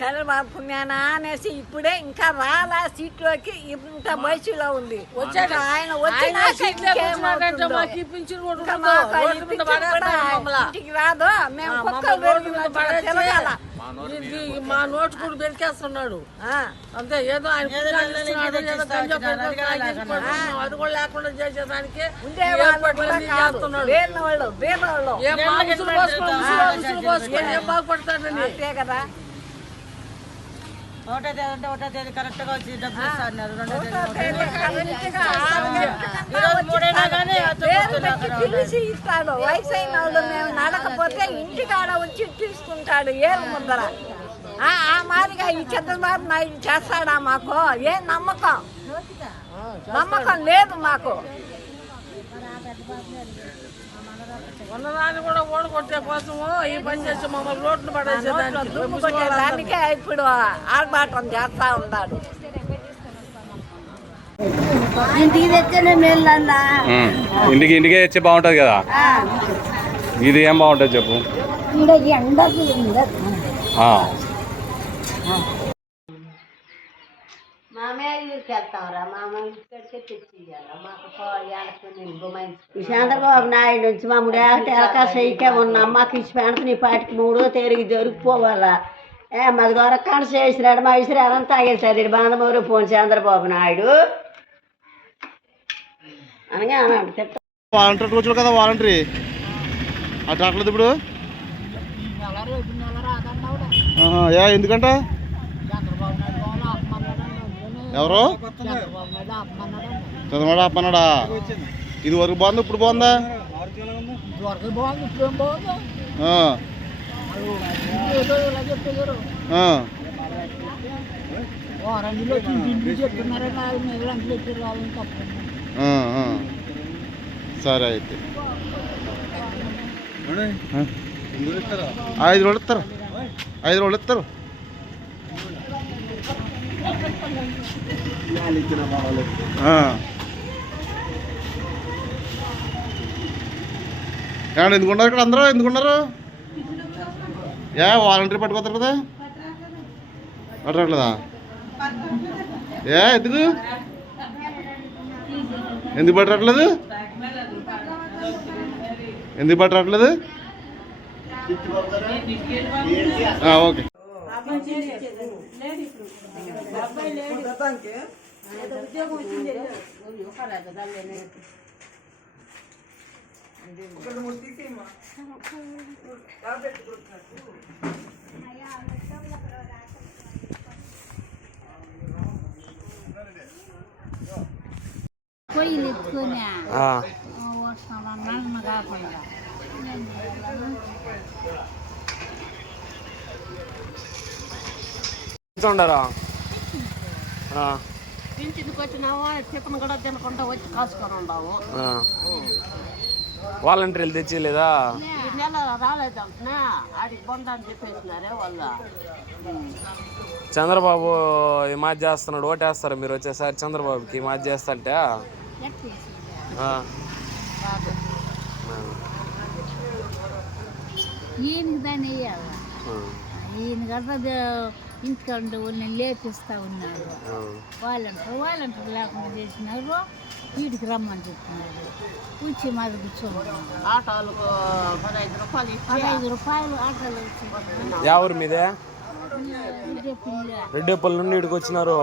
చంద్రబాబు పుణ్యానా అనేసి ఇప్పుడే ఇంకా రాలా సీట్లోకి ఇంత వయసులో ఉంది. వచ్చాక ఆయన ఇంటికి రాదు. మేము మా నోటు కూడా పెరికేస్తున్నాడు ఆ, అంతే ఏదో ఆయన. అది కూడా లేకుండా చేసేదానికి ఏం బాగుపడతాడని అంతే కదా. ఒకటో తేదీ అంటే ఒకటో తేదీ కరెక్ట్గా వచ్చి డబ్బులు ఇస్తున్నారు రెండో తేదీ ఒకటో తేదీ కరెక్ట్గా ఆరు గంటలకన్నా ఈరోజు వచ్చి మూడైనా ఇస్తాడు. కానీ పేరు పెట్టి పిలిచి ఇస్తాడు. వయసు అయిన వాళ్ళు మేము నడకపోతే ఇంటికాడ వచ్చి తీసుకుంటాడు. ఏరు ముందర? ఆ ఆ మాదిరిగా ఈ చంద్రబాబు నాయుడు చేస్తాడా మాకు? ఏ నమ్మకం? నమ్మకం లేదు మాకు. ఉన్నదాన్ని కూడా ఓడగొట్టే కోసము ఈ పని చేసి మమ్మల్ని రోడ్లు పడేసేదానికి కొట్టే ఇప్పుడు ఆర్భాటం చేస్తా ఉన్నాడు. ఇంటికి తెచ్చేనే మేలు. ఇంటికి ఇంటికే తెచ్చి బాగుంటుంది కదా? ఇది ఏం బాగుంటుంది చెప్పు. ఈ చంద్రబాబు నాయుడు నుంచి మమ్మడు ఏకంటే అవకాశం ఇకే ఉన్న. అమ్మకి ఇచ్చి పెడతా నీ పాటికి మూడో తేరికి దొరికిపోవాలా ఏ మాకు దొరకకుండా చేసినాడు మా ఇసురు అదంతా తాగేసారు ఇటు బాంధమూరు ఫోన్ చంద్రబాబు నాయుడు. అనగా అన్నాడు తిట్ట. వాలంటీర్ వచ్చాడు కదా వాలంటరీ. అటు అట్లేదు ఇప్పుడు? ఎందుకంట? ఎవరు చంద్రబాబు అప్పన్నాడా ఇది వరకు బాగుంది ఇప్పుడు బాగుందా ఆ. ఆ. ఆ, ఆ. సరే అయితే ఆ? ఐదు రోజులు ఇస్తారు ఐదు రోజులు ఇస్తారు ఆ. ఏమండి ఎందుకున్నారు ఇక్కడ అందరూ? ఎందుకున్నారు ఏ వాలంటీర్ పట్టుకోతారు కదా? పట్టట్లేదా ఏ ఎందుకు? ఎందుకు పట్టట్లేదు ఎందుకు పట్టట్లేదు ఆ, ఓకే పొయ్యిలు ఎత్తుకొని ఆ. వస్తాను నన్ను కాకుండా ఉండరా వచ్చినాము చికెన్ కూడా తినకుండా వచ్చి కాసుకొని ఆ. వాలంటీర్లు తెచ్చిలేదా ఈ నెల రాలేదంటున్నా ఆడికి పొందని చెప్పేసినారే వాళ్ళ. చంద్రబాబు ఈ మాది చేస్తున్నాడు ఓటేస్తారు మీరు వచ్చేసారి చంద్రబాబుకి. ఈ మాది చేస్తాంటే? ఆ. ఈయనకి దాన్ని వేయాల ఆ. ఈయన కదా ఇంటికి ఉండే వాళ్ళని లేపిస్తా ఉన్నారు. వాళ్ళంటారు వాళ్ళంటారు లేకుండా చేసినారు. వీటికి రమ్మని చెప్తున్నారు వచ్చి మాది కూర్చోండి. ఆటోలకు పదహైదు రూపాయలు పదహైదు రూపాయలు ఆటోలో యా ఊరు మీదే? రెడ్డేపల్లి నుండి ఇక్కడికి వచ్చినారు.